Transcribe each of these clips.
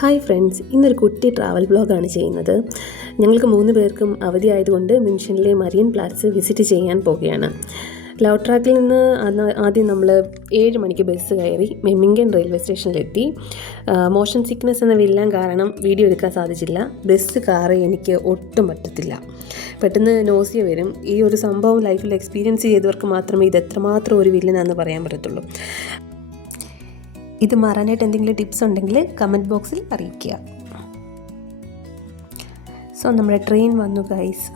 Hi friends, ഇന്നൊരു കുട്ടി travel ബ്ലോഗാണ് ചെയ്യുന്നത്. ഞങ്ങൾക്ക് 3 പേർക്കും അവധി ആയതുകൊണ്ട് മ്യൂൺഷനിലെ മരിയൻ പ്ലാറ്റ്സ് വിസിറ്റ് ചെയ്യാൻ പോവുകയാണ്. ലവ് ട്രാക്കിൽ നിന്ന് ആദ്യം നമ്മൾ 7 മണിക്ക് ബസ് കയറി മെമ്മിങ്കൻ റെയിൽവേ സ്റ്റേഷനിലെത്തി. മോഷൻ സിക്നസ് എന്ന വില്ലാൻ കാരണം വീഡിയോ എടുക്കാൻ സാധിച്ചില്ല. ബസ് കാറ് എനിക്ക് ഒട്ടും പറ്റത്തില്ല, പെട്ടെന്ന് നോസിയ വരും. ഈ ഒരു സംഭവം ലൈഫിൽ എക്സ്പീരിയൻസ് ചെയ്തവർക്ക് മാത്രമേ ഇത് എത്രമാത്രം ഒരു വില്ലനാണെന്ന് പറയാൻ പറ്റത്തുള്ളൂ. ഇത് മാറാനായിട്ട് എന്തെങ്കിലും ടിപ്സ് ഉണ്ടെങ്കിൽ കമൻറ്റ് ബോക്സിൽ അറിയിക്കുക. സോ നമ്മുടെ ട്രെയിൻ വന്നു ഗൈസ്.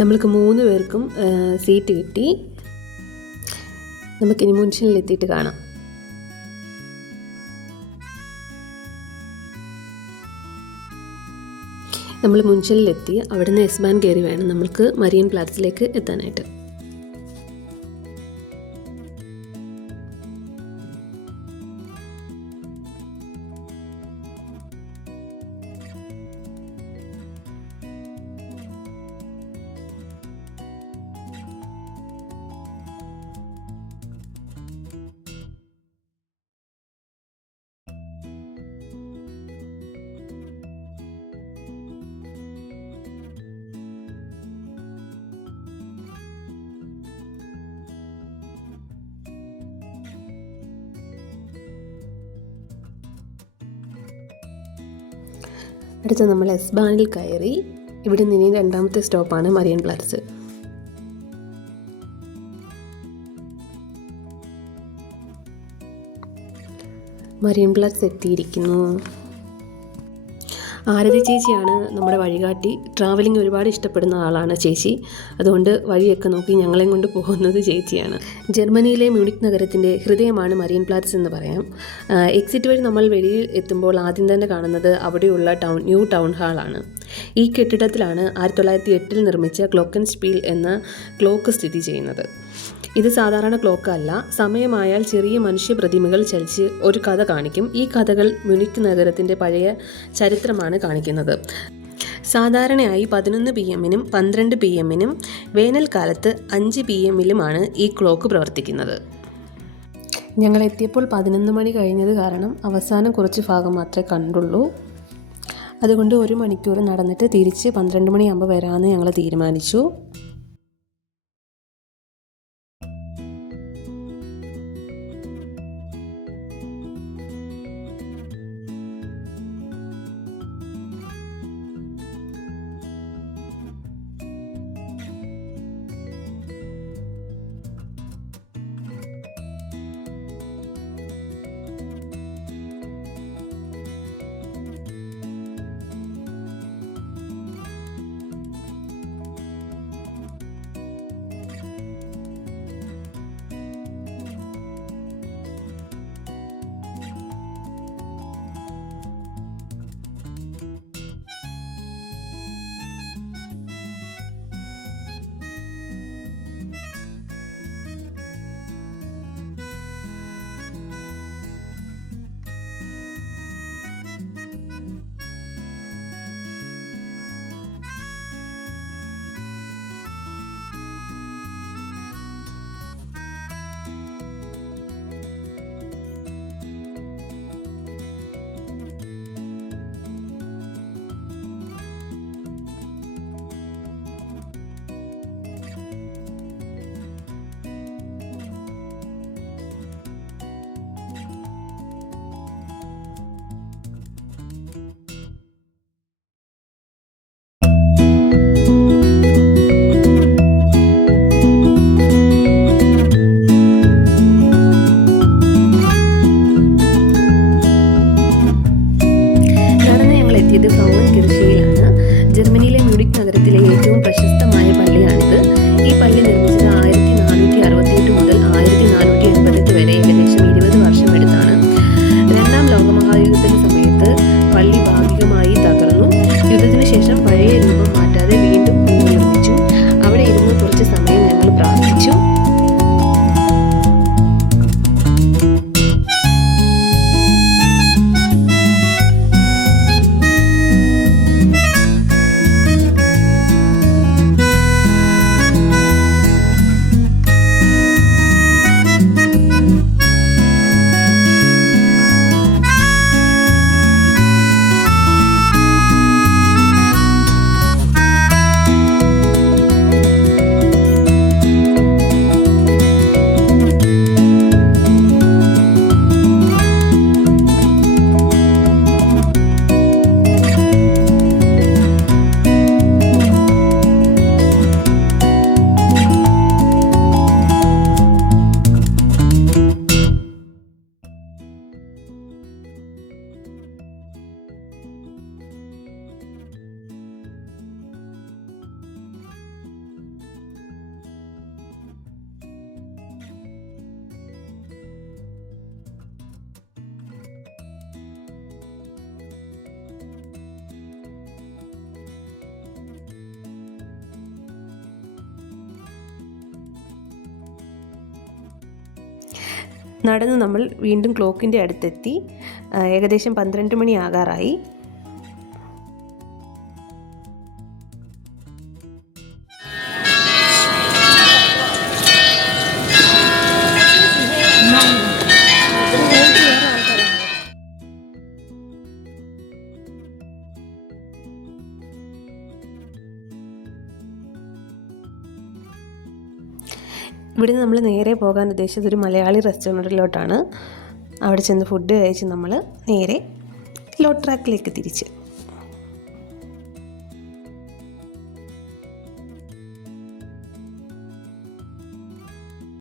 നമ്മൾക്ക് 3 പേർക്കും സീറ്റ് കിട്ടി. നമുക്കിനി മ്യൂൺഷനിലെത്തിയിട്ട് കാണാം. നമ്മൾ മ്യൂൺഷനിലെത്തി. അവിടെ നിന്ന് എസ് ബാൻ കയറി വേണം നമ്മൾക്ക് മരിയൻ പ്ലാറ്റ്സിലേക്ക് എത്താനായിട്ട്. അടുത്ത നമ്മൾ എസ് ബാനിൽ കയറി. ഇവിടെ നിന്ന് ഇനി 2ാമത്തെ സ്റ്റോപ്പാണ് മരിയൻ പ്ലാറ്റ്സ്. മരിയൻ പ്ലാറ്റ്സ് എത്തിയിരിക്കുന്നു. ആരതി ചേച്ചിയാണ് നമ്മുടെ വഴികാട്ടി. ട്രാവലിംഗ് ഒരുപാട് ഇഷ്ടപ്പെടുന്ന ആളാണ് ചേച്ചി. അതുകൊണ്ട് വഴിയൊക്കെ നോക്കി ഞങ്ങളെയും കൊണ്ട് പോകുന്നത് ചേച്ചിയാണ്. ജർമ്മനിയിലെ മ്യൂണിക് നഗരത്തിൻ്റെ ഹൃദയമാണ് മരിയൻ പ്ലാറ്റ്സ് എന്ന് പറയാം. എക്സിറ്റ് വഴി നമ്മൾ വെളിയിൽ എത്തുമ്പോൾ ആദ്യം തന്നെ കാണുന്നത് അവിടെയുള്ള ന്യൂ ടൗൺ ഹാളാണ്. ഈ കെട്ടിടത്തിലാണ് 1908 നിർമ്മിച്ച ഗ്ലോക്കൻ സ്പീൽ എന്ന ക്ലോക്ക് സ്ഥിതി ചെയ്യുന്നത്. ഇത് സാധാരണ ക്ലോക്ക് അല്ല. സമയമായാൽ ചെറിയ മനുഷ്യപ്രതിമകൾ ചലിച്ച് ഒരു കഥ കാണിക്കും. ഈ കഥകൾ മ്യൂണിക് നഗരത്തിൻ്റെ പഴയ ചരിത്രമാണ് കാണിക്കുന്നത്. സാധാരണയായി 11 PM-നും 12 PM-നും വേനൽക്കാലത്ത് 5 PM-ലുമാണ് ഈ ക്ലോക്ക് പ്രവർത്തിക്കുന്നത്. ഞങ്ങൾ എത്തിയപ്പോൾ 11 മണി കഴിഞ്ഞത് കാരണം അവസാനം കുറച്ച് ഭാഗം മാത്രമേ കണ്ടുള്ളൂ. അതുകൊണ്ട് 1 മണിക്കൂർ നടന്നിട്ട് തിരിച്ച് 12 മണിയാകുമ്പോൾ വരാമെന്ന് ഞങ്ങൾ തീരുമാനിച്ചു. ജർമ്മനിയിലെ മ്യൂണിക് നഗരത്തിലെ ഏറ്റവും പ്രശസ്തമായ പള്ളിയാണിത്. ഈ പള്ളി നിർമ്മിച്ചത് 1468 മുതൽ 1488 വരെ ഏകദേശം 20 വർഷം എടുത്താണ്. 2ാം ലോകമഹായുദ്ധത്തിന് സമയത്ത് പള്ളി ഭാഗികമായി തകർന്നു. യുദ്ധത്തിന് ശേഷം പഴയ രൂപം മാറ്റാതെ വീണ്ടും പുനർനിർമ്മിച്ചു. അവിടെ ഇരുന്ന് കുറച്ച് സമയം ഞങ്ങൾ പ്രാർത്ഥിച്ചു. നടന്ന് നമ്മൾ വീണ്ടും ക്ലോക്കിൻ്റെ അടുത്തെത്തി. ഏകദേശം 12 മണി ആകാറായി. ഇവിടെ നിന്ന് നമ്മൾ നേരെ പോകാൻ ഉദ്ദേശിച്ചത് ഒരു മലയാളി റെസ്റ്റോറൻറ്റിലോട്ടാണ്. അവിടെ ചെന്ന് ഫുഡ് കഴിച്ച് നമ്മൾ നേരെ ലോ ട്രാക്കിലേക്ക് തിരിച്ച്